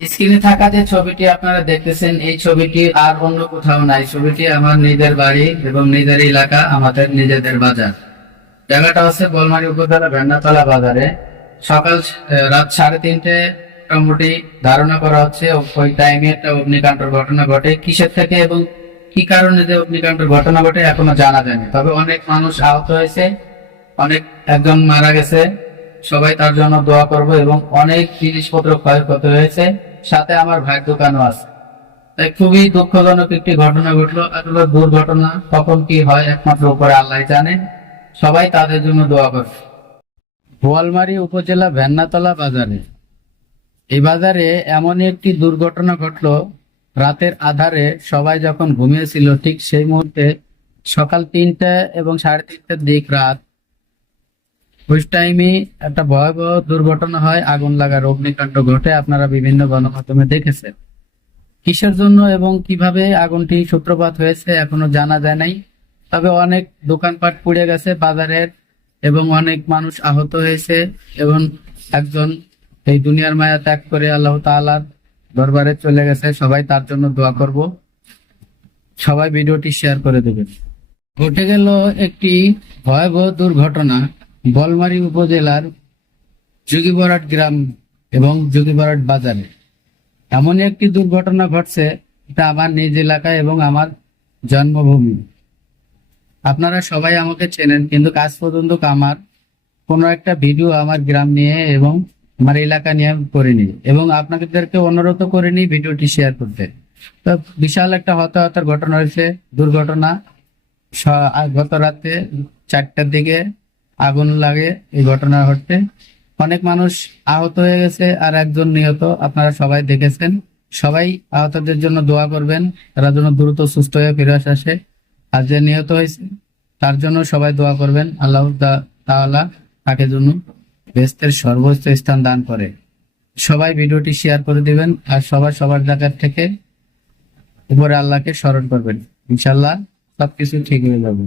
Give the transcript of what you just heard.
স্ক্রিনে থাকা যে ছবিটি আপনারা দেখতেছেন, এই ছবিটি আর অন্য কোথাও নাই। ছবিটি আমার নিজের বাড়ি এবং নিজের এলাকা, আমাদের নিজেদের বাজার। জায়গাটা হচ্ছে বোলমারী উপজেলা ভেন্নাতলা বাজারে। সকাল রাত 3:30 মোটামুটি ধারণা করা হচ্ছে ওই টাইমে একটা অগ্নিকাণ্ডের ঘটনা ঘটে। কিসের থেকে এবং কি কারণে যে অগ্নিকাণ্ডের ঘটনা ঘটে এখনো জানা যায়নি। তবে অনেক মানুষ আহত হয়েছে, একজন মারা গেছে। সবাই তার জন্য দোয়া করব। এবং অনেক জিনিসপত্র ক্ষয়ক্ষতি হয়েছে, সাথে আমার ভাইয়ের দোকানও আছে। তাই খুবই দুঃখজনক একটি ঘটনা ঘটলো। আসলে দুর্ঘটনা কখন কি হয় একমাত্র উপরে আল্লাহ জানে। সবাই তাদের জন্য দোয়া করবে। বোয়ালমারী উপজেলা ভেন্নাতলা বাজারে, এই বাজারে এমনই একটি দুর্ঘটনা ঘটলো। রাতের আধারে সবাই যখন ঘুমিয়েছিল, ঠিক সেই মুহূর্তে সকাল 3টা এবং 3:30টার দিক রাত, ওই টাইমে একটা ভয়াবহ দুর্ঘটনা হয়, আগুন লাগার অগ্নিকাণ্ড ঘটে। আপনারা বিভিন্ন গণমাধ্যমে দেখেছেন। কিসের জন্য এবং কিভাবে আগুনটি সূত্রপাত হয়েছে এখনো জানা যায় নাই। তবে অনেক দোকানপাট পুড়ে গেছে বাজারের এবং অনেক মানুষ আহত হয়েছে। এবং একজন এই দুনিয়ার মায়া ত্যাগ করে আল্লাহ তাআলার দরবারে চলে গেছে। সবাই তার জন্য দোয়া করব। সবাই ভিডিওটি শেয়ার করে দেবেন। ঘটে গেল একটি ভয়াবহ দুর্ঘটনা বোয়ালমারী উপজেলার যোগীবরাট গ্রাম এবং যোগীবরাট বাজারে। এমনই একটি দুর্ঘটনা ঘটছে, এটা আমার নিজ এলাকায় এবং আমার জন্মভূমি। আপনারা সবাই আমাকে চেনেন, কিন্তু আজ পর্যন্ত আমার কোনো একটা ভিডিও আমার গ্রাম নিয়ে এবং আমার এলাকা নিয়ে আমি করিনি, এবং আপনাদেরকে অনুরোধ করিনি ভিডিওটি শেয়ার করতে। তো বিশাল একটা হতাহতের ঘটনা হয়েছে, দুর্ঘটনা। গত রাতে 4টার দিকে আগুন লাগে এই ঘটনা ঘটতে। অনেক মানুষ আহত হয়ে গেছে আর একজন নিহত, আপনারা সবাই দেখেছেন। সবাই আহতদের জন্য দোয়া করবেন, তারা যেন দ্রুত সুস্থ হয়ে ফিরে আসে। আর যে নিহত হয়েছে তার জন্য সবাই দোয়া করবেন, আল্লাহ তাআলা তাকে জন্য বেহেশতের সর্বোচ্চ স্থান দান করে। সবাই ভিডিওটি শেয়ার করে দিবেন আর সবার সবার জায়গা থেকে উপরে আল্লাহকে স্মরণ করবেন। ইনশাল্লাহ সবকিছু ঠিক হয়ে যাবে।